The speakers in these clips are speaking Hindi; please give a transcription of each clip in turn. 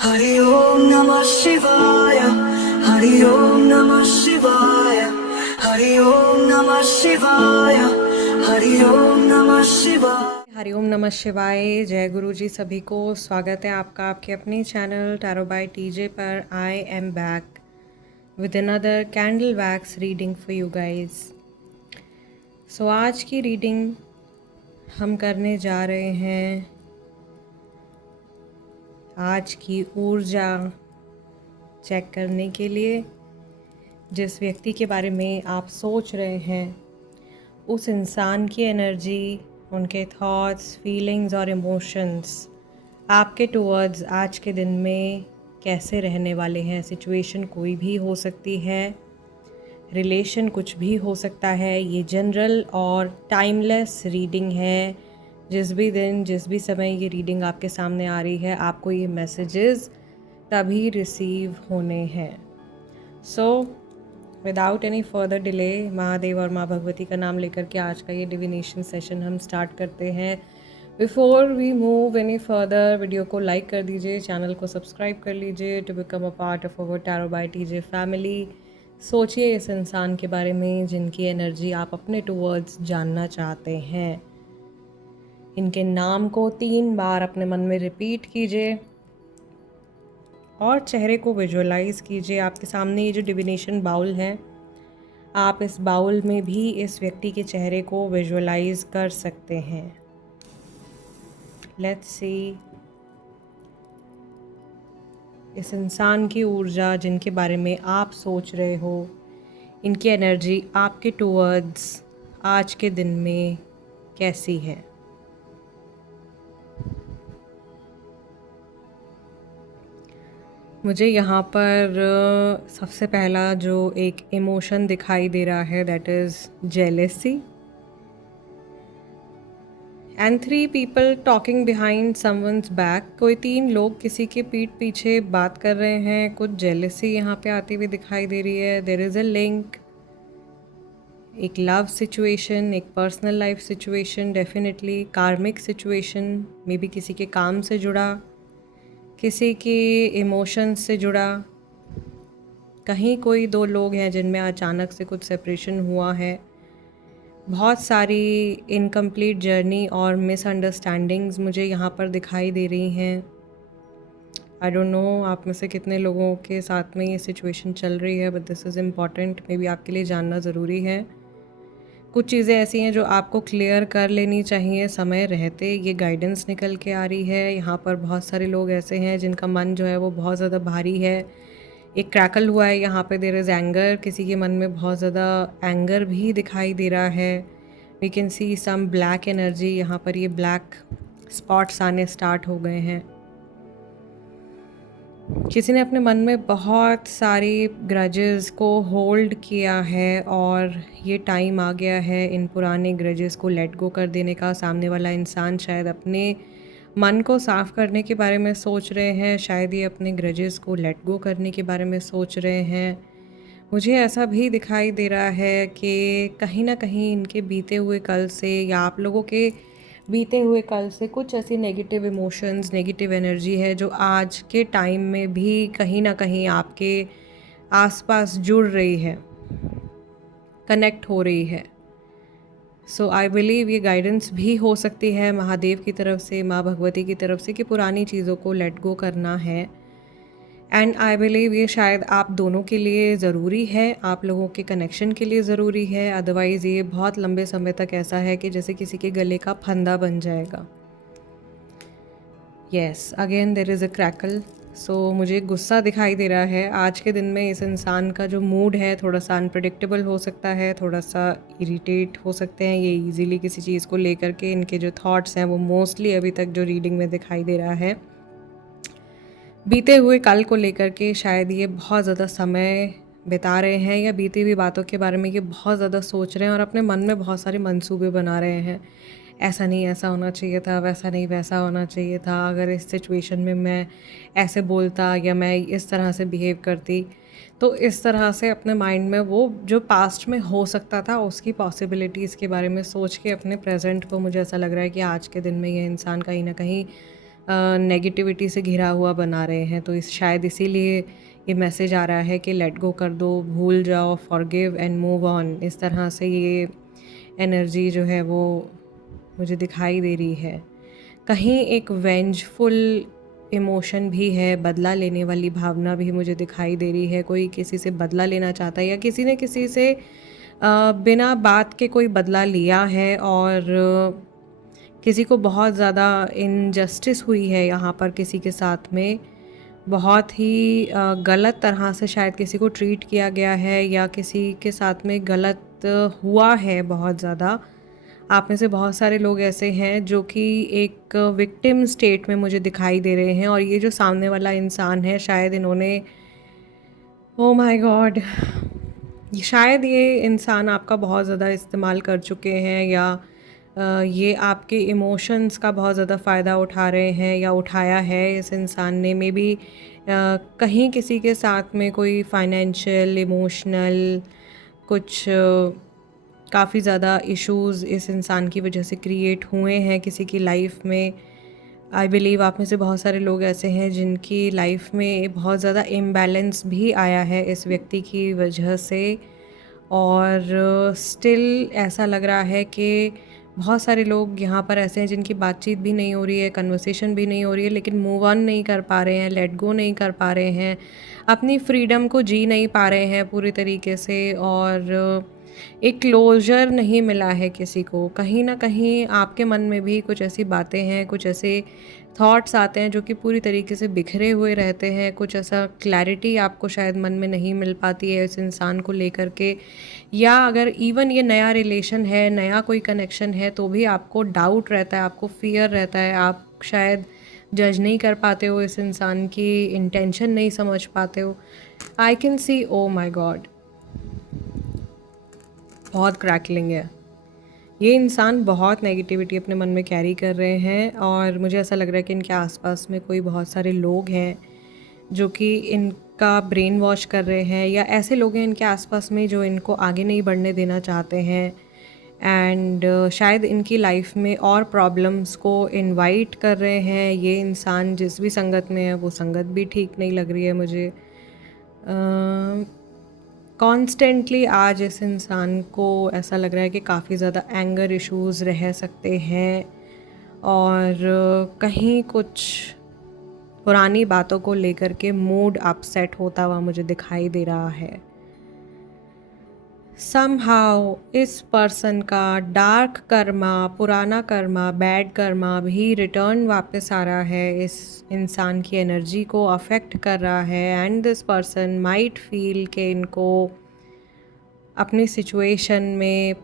हरि ओम नमः शिवाय। हरि ओम नमः शिवाय। हरि ओम नमः शिवाय। हरि ओम नमः शिवाय। हरिओम नमः शिवाय। जय गुरु जी सभी को। स्वागत है आपका आपके अपने चैनल टैरो बाय टीजे पर। I am back with another candle wax reading for you guys. So आज की रीडिंग हम करने जा रहे हैं आज की ऊर्जा चेक करने के लिए। जिस व्यक्ति के बारे में आप सोच रहे हैं उस इंसान की एनर्जी, उनके थॉट्स, फीलिंग्स और इमोशंस आपके टुवर्ड्स आज के दिन में कैसे रहने वाले हैं। सिचुएशन कोई भी हो सकती है, रिलेशन कुछ भी हो सकता है। ये जनरल और टाइमलेस रीडिंग है। जिस भी दिन जिस भी समय ये रीडिंग आपके सामने आ रही है, आपको ये मैसेजेस तभी रिसीव होने हैं। So without any further delay Mahadev और माँ भगवती का नाम लेकर के आज का ये डिविनेशन सेशन हम स्टार्ट करते हैं। Before we move any further, video को लाइक कर दीजिए, चैनल को सब्सक्राइब कर लीजिए to become a part of our tarot by TJ family. सोचिए इस इंसान के बारे में जिनकी एनर्जी आप अपने टूवर्ड्स जानना चाहते हैं। इनके नाम को 3 बार अपने मन में रिपीट कीजिए और चेहरे को विजुअलाइज कीजिए। आपके सामने ये जो डिविनेशन बाउल है, आप इस बाउल में भी इस व्यक्ति के चेहरे को विजुअलाइज कर सकते हैं। लेट्स सी इस इंसान की ऊर्जा जिनके बारे में आप सोच रहे हो, इनकी एनर्जी आपके टुवर्ड्स आज के दिन में कैसी है। मुझे यहाँ पर सबसे पहला जो एक इमोशन दिखाई दे रहा है, that is jealousy and 3 people talking behind someone's back. कोई 3 लोग किसी के पीठ पीछे बात कर रहे हैं। कुछ जेलेसी यहाँ पे आती हुई दिखाई दे रही है। देयर इज़ अ लिंक, एक लव सिचुएशन, एक पर्सनल लाइफ सिचुएशन, डेफिनेटली कार्मिक सिचुएशन, मे बी किसी के काम से जुड़ा, किसी के इमोशंस से जुड़ा। कहीं कोई 2 लोग हैं जिनमें अचानक से कुछ सेपरेशन हुआ है। बहुत सारी इनकम्प्लीट जर्नी और मिसअंडरस्टैंडिंग्स मुझे यहाँ पर दिखाई दे रही हैं। आई डोंट नो आप में से कितने लोगों के साथ में ये सिचुएशन चल रही है, but this is important, may be आपके लिए जानना ज़रूरी है। कुछ चीज़ें ऐसी हैं जो आपको क्लियर कर लेनी चाहिए समय रहते। ये गाइडेंस निकल के आ रही है। यहाँ पर बहुत सारे लोग ऐसे हैं जिनका मन जो है वो बहुत ज़्यादा भारी है। एक क्रैकल हुआ है यहाँ पे। देयर इज़ एंगर, किसी के मन में बहुत ज़्यादा एंगर भी दिखाई दे रहा है। We can see some black energy. यहाँ पर ये ब्लैक स्पॉट्स आने स्टार्ट हो गए हैं। किसी ने अपने मन में बहुत सारी ग्रजेस को होल्ड किया है और ये टाइम आ गया है इन पुराने ग्रजेस को लेट गो कर देने का। सामने वाला इंसान शायद अपने मन को साफ़ करने के बारे में सोच रहे हैं, शायद ये अपने ग्रजेस को लेट गो करने के बारे में सोच रहे हैं। मुझे ऐसा भी दिखाई दे रहा है कि कहीं ना कहीं इनके बीते हुए कल से या आप लोगों के बीते हुए कल से कुछ ऐसी नेगेटिव इमोशंस, नेगेटिव एनर्जी है जो आज के टाइम में भी कहीं ना कहीं आपके आसपास जुड़ रही है, कनेक्ट हो रही है। सो आई बिलीव ये गाइडेंस भी हो सकती है महादेव की तरफ से, माँ भगवती की तरफ से, कि पुरानी चीज़ों को लेट गो करना है। एंड आई बिलीव ये शायद आप दोनों के लिए ज़रूरी है, आप लोगों के कनेक्शन के लिए ज़रूरी है। अदरवाइज़ ये बहुत लंबे समय तक ऐसा है कि जैसे किसी के गले का फंदा बन जाएगा। Yes, again there is a crackle. So मुझे गुस्सा दिखाई दे रहा है। आज के दिन में इस इंसान का जो मूड है थोड़ा सा अनप्रडिक्टेबल हो सकता है, थोड़ा सा इरिटेट हो सकते हैं ये इजीली किसी चीज़ को लेकर के। इनके जो थॉट्स हैं वो मोस्टली अभी तक जो रीडिंग में दिखाई दे रहा है बीते हुए कल को लेकर के, शायद ये बहुत ज़्यादा समय बिता रहे हैं या बीती हुई बातों के बारे में ये बहुत ज़्यादा सोच रहे हैं और अपने मन में बहुत सारे मंसूबे बना रहे हैं। ऐसा नहीं ऐसा होना चाहिए था, वैसा नहीं वैसा होना चाहिए था, अगर इस सिचुएशन में मैं ऐसे बोलता या मैं इस तरह से बिहेव करती, तो इस तरह से अपने माइंड में वो जो पास्ट में हो सकता था उसकी पॉसिबिलिटीज़ के बारे में सोच के अपने प्रेजेंट को, मुझे ऐसा लग रहा है कि आज के दिन में ये इंसान कहीं ना कहीं नेगेटिविटी से घिरा हुआ बना रहे हैं। तो शायद इसीलिए ये मैसेज आ रहा है कि लेट गो कर दो, भूल जाओ, फॉरगिव एंड मूव ऑन। इस तरह से ये एनर्जी जो है वो मुझे दिखाई दे रही है। कहीं एक वेंजफुल इमोशन भी है, बदला लेने वाली भावना भी मुझे दिखाई दे रही है। कोई किसी से बदला लेना चाहता है या किसी ने किसी से बिना बात के कोई बदला लिया है और किसी को बहुत ज़्यादा इनजस्टिस हुई है यहाँ पर किसी के साथ में। बहुत ही गलत तरह से शायद किसी को ट्रीट किया गया है या किसी के साथ में गलत हुआ है बहुत ज़्यादा। आप में से बहुत सारे लोग ऐसे हैं जो कि एक विक्टिम स्टेट में मुझे दिखाई दे रहे हैं और ये जो सामने वाला इंसान है शायद इन्होंने, ओ माय गॉड, शायद ये इंसान आपका बहुत ज़्यादा इस्तेमाल कर चुके हैं या ये आपके इमोशंस का बहुत ज़्यादा फ़ायदा उठा रहे हैं या उठाया है इस इंसान ने। मे बी कहीं किसी के साथ में कोई फाइनेंशियल, इमोशनल कुछ काफ़ी ज़्यादा इश्यूज़ इस इंसान की वजह से क्रिएट हुए हैं किसी की लाइफ में। आई बिलीव आप में से बहुत सारे लोग ऐसे हैं जिनकी लाइफ में बहुत ज़्यादा इम्बैलेंस भी आया है इस व्यक्ति की वजह से और स्टिल ऐसा लग रहा है कि बहुत सारे लोग यहाँ पर ऐसे हैं जिनकी बातचीत भी नहीं हो रही है, कन्वर्सेशन भी नहीं हो रही है, लेकिन मूव ऑन नहीं कर पा रहे हैं, लेट गो नहीं कर पा रहे हैं, अपनी फ्रीडम को जी नहीं पा रहे हैं पूरी तरीके से और एक क्लोजर नहीं मिला है किसी को। कहीं ना कहीं आपके मन में भी कुछ ऐसी बातें हैं, कुछ ऐसे थॉट्स आते हैं जो कि पूरी तरीके से बिखरे हुए रहते हैं। कुछ ऐसा क्लैरिटी आपको शायद मन में नहीं मिल पाती है इस इंसान को लेकर के, या अगर इवन ये नया रिलेशन है, नया कोई कनेक्शन है तो भी आपको डाउट रहता है, आपको फियर रहता है, आप शायद जज नहीं कर पाते हो इस इंसान की इंटेंशन, नहीं समझ पाते हो। I can see, oh my god, बहुत क्रैकलिंग है। ये इंसान बहुत नेगेटिविटी अपने मन में कैरी कर रहे हैं और मुझे ऐसा लग रहा है कि इनके आसपास में कोई बहुत सारे लोग हैं जो कि इनका ब्रेन वॉश कर रहे हैं या ऐसे लोग हैं इनके आसपास में जो इनको आगे नहीं बढ़ने देना चाहते हैं एंड शायद इनकी लाइफ में और प्रॉब्लम्स को इनवाइट कर रहे हैं। ये इंसान जिस भी संगत में है वो संगत भी ठीक नहीं लग रही है मुझे। कॉन्स्टेंटली आज इस इंसान को ऐसा लग रहा है कि काफ़ी ज़्यादा एंगर इश्यूज़ रह सकते हैं और कहीं कुछ पुरानी बातों को लेकर के मूड अपसेट होता हुआ मुझे दिखाई दे रहा है। समहाउ इस पर्सन का डार्क कर्मा, पुराना कर्मा, बैड कर्मा भी रिटर्न वापस आ रहा है, इस इंसान की एनर्जी को अफेक्ट कर रहा है and this person might feel कि इनको अपनी सिचुएशन में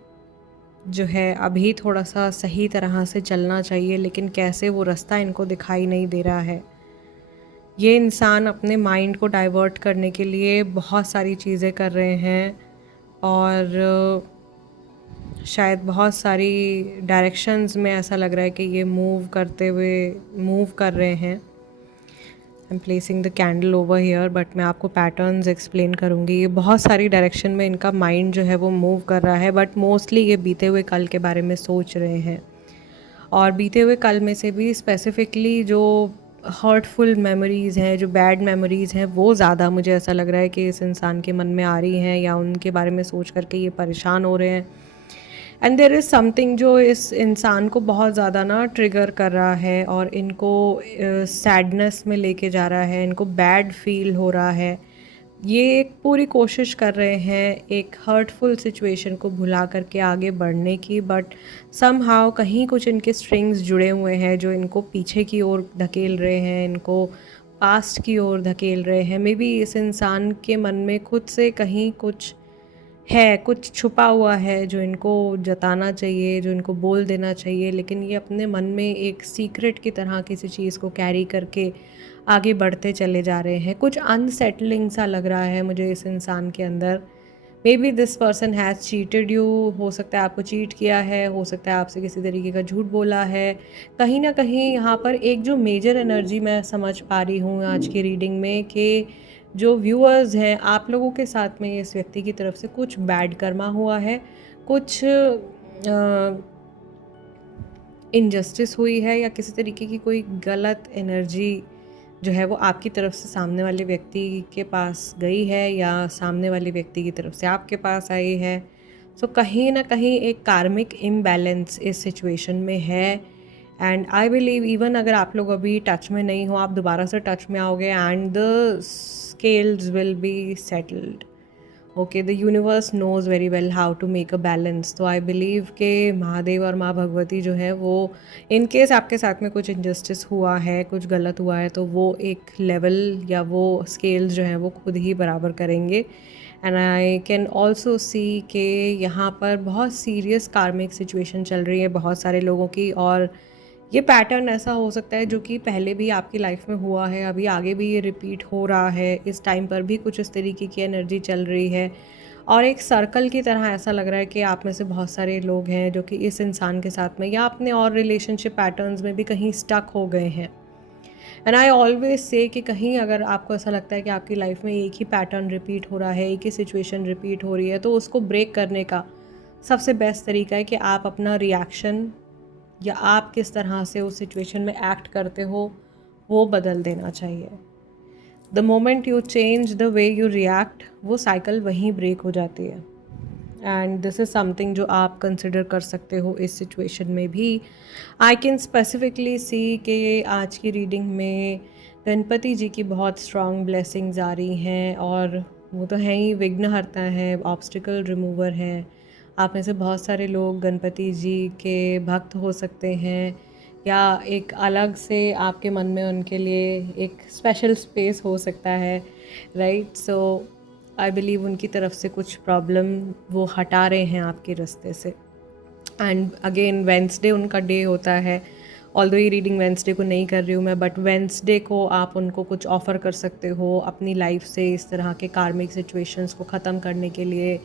जो है अभी थोड़ा सा सही तरह से चलना चाहिए, लेकिन कैसे वो रास्ता इनको दिखाई नहीं दे रहा है। ये इंसान अपने माइंड को डाइवर्ट करने के लिए बहुत सारी चीज़ें कर रहे हैं और शायद बहुत सारी डायरेक्शंस में ऐसा लग रहा है कि ये मूव कर रहे हैं। I am placing the candle over here, but मैं आपको पैटर्न्स एक्सप्लेन करूँगी। ये बहुत सारी डायरेक्शन में इनका माइंड जो है वो मूव कर रहा है, बट मोस्टली ये बीते हुए कल के बारे में सोच रहे हैं और बीते हुए कल में से भी स्पेसिफिकली जो हर्टफुल मेमोरीज़ हैं, जो बैड मेमोरीज़ हैं, वो ज़्यादा मुझे ऐसा लग रहा है कि इस इंसान के मन में आ रही हैं या उनके बारे में सोच करके ये परेशान हो रहे हैं। एंड देयर इज़ समथिंग जो इस इंसान को बहुत ज़्यादा ना ट्रिगर कर रहा है और इनको सैडनेस में लेके जा रहा है, इनको बैड फील हो रहा है। ये एक पूरी कोशिश कर रहे हैं एक हर्टफुल सिचुएशन को भुला करके आगे बढ़ने की, बट समहाउ कहीं कुछ इनके स्ट्रिंग्स जुड़े हुए हैं जो इनको पीछे की ओर धकेल रहे हैं, इनको पास्ट की ओर धकेल रहे हैं। मे बी इस इंसान के मन में खुद से कहीं कुछ है, कुछ छुपा हुआ है जो इनको जताना चाहिए, जो इनको बोल देना चाहिए, लेकिन ये अपने मन में एक सीक्रेट की तरह किसी चीज़ को कैरी करके आगे बढ़ते चले जा रहे हैं। कुछ अनसेटलिंग सा लग रहा है मुझे इस इंसान के अंदर। May be this person has cheated you, हो सकता है आपको चीट किया है, हो सकता है आपसे किसी तरीके का झूठ बोला है। कहीं ना कहीं यहाँ पर एक जो मेजर एनर्जी मैं समझ पा रही हूँ आज की रीडिंग में कि जो व्यूअर्स हैं, आप लोगों के साथ में इस व्यक्ति की तरफ से कुछ बैड कर्मा हुआ है, कुछ इनजस्टिस हुई है या किसी तरीके की कोई गलत एनर्जी जो है वो आपकी तरफ से सामने वाले व्यक्ति के पास गई है या सामने वाले व्यक्ति की तरफ से आपके पास आई है। सो कहीं ना कहीं एक कार्मिक इम्बैलेंस इस सिचुएशन में है। एंड आई बिलीव इवन अगर आप लोग अभी टच में नहीं हो, आप दोबारा से टच में आओगे and the scales will be settled. Okay, the universe knows very well how to make a balance. तो आई बिलीव के महादेव और माँ भगवती जो है वो, इन केस आपके साथ में कुछ इनजस्टिस हुआ है, कुछ गलत हुआ है, तो वो एक लेवल या वो स्केल्स जो हैं वो खुद ही बराबर करेंगे। And I can also see कि यहाँ पर बहुत सीरियस कार्मिक सिचुएशन चल रही है बहुत सारे लोगों की, और ये पैटर्न ऐसा हो सकता है जो कि पहले भी आपकी लाइफ में हुआ है, अभी आगे भी ये रिपीट हो रहा है। इस टाइम पर भी कुछ इस तरीके की एनर्जी चल रही है और एक सर्कल की तरह ऐसा लग रहा है कि आप में से बहुत सारे लोग हैं जो कि इस इंसान के साथ में या अपने और रिलेशनशिप पैटर्न्स में भी कहीं स्टक हो गए हैं। एंड आई ऑलवेज से कि कहीं अगर आपको ऐसा लगता है कि आपकी लाइफ में एक ही पैटर्न रिपीट हो रहा है, एक ही सिचुएशन रिपीट हो रही है, तो उसको ब्रेक करने का सबसे बेस्ट तरीका है कि आप अपना रिएक्शन या आप किस तरह से उस सिचुएशन में एक्ट करते हो वो बदल देना चाहिए। The moment you change the way you react, वो साइकिल वहीं ब्रेक हो जाती है। एंड दिस इज़ समथिंग जो आप कंसिडर कर सकते हो इस सिचुएशन में भी। आई कैन स्पेसिफिकली सी कि आज की रीडिंग में गणपति जी की बहुत स्ट्रॉन्ग ब्लेसिंग्स आ रही हैं, और वो तो हैं ही, विघ्नहर्ता हैं, ऑब्स्टिकल रिमूवर हैं। आप में से बहुत सारे लोग गणपति जी के भक्त हो सकते हैं, या एक अलग से आपके मन में उनके लिए एक स्पेशल स्पेस हो सकता है, राइट। सो आई बिलीव उनकी तरफ से कुछ प्रॉब्लम वो हटा रहे हैं आपके रास्ते से। एंड अगेन वेंसडे उनका डे होता है, ऑल्दो ये रीडिंग वेंसडे को नहीं कर रही हूँ मैं, बट वेंसडे को आप उनको कुछ ऑफ़र कर सकते हो अपनी लाइफ से, इस तरह के कार्मिक सिचुएशंस को ख़त्म करने के लिए,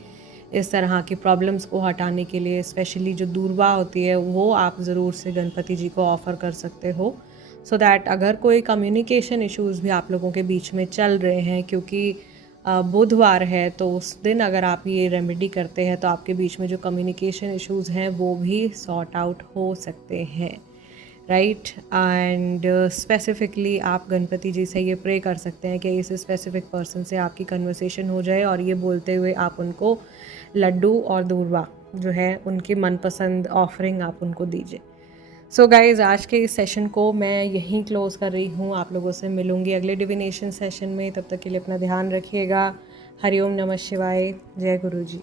इस तरह की प्रॉब्लम्स को हटाने के लिए। स्पेशली जो दूरबा होती है वो आप ज़रूर से गणपति जी को ऑफ़र कर सकते हो, सो दैट अगर कोई कम्युनिकेशन इश्यूज़ भी आप लोगों के बीच में चल रहे हैं, क्योंकि बुधवार है तो उस दिन अगर आप ये रेमेडी करते हैं तो आपके बीच में जो कम्युनिकेशन इश्यूज़ हैं वो भी सॉर्ट आउट हो सकते हैं, राइट। एंड स्पेसिफिकली आप गणपति जी से ये प्रे कर सकते हैं कि इस स्पेसिफिक पर्सन से आपकी कन्वर्सेशन हो जाए, और ये बोलते हुए आप उनको लड्डू और दूरबा जो है उनकी मनपसंद ऑफरिंग आप उनको दीजिए। सो गाइज़, आज के इस सेशन को मैं यहीं क्लोज़ कर रही हूँ। आप लोगों से मिलूँगी अगले डिविनेशन सेशन में। तब तक के लिए अपना ध्यान रखिएगा। हरिओम नमः शिवाय। जय गुरु जी।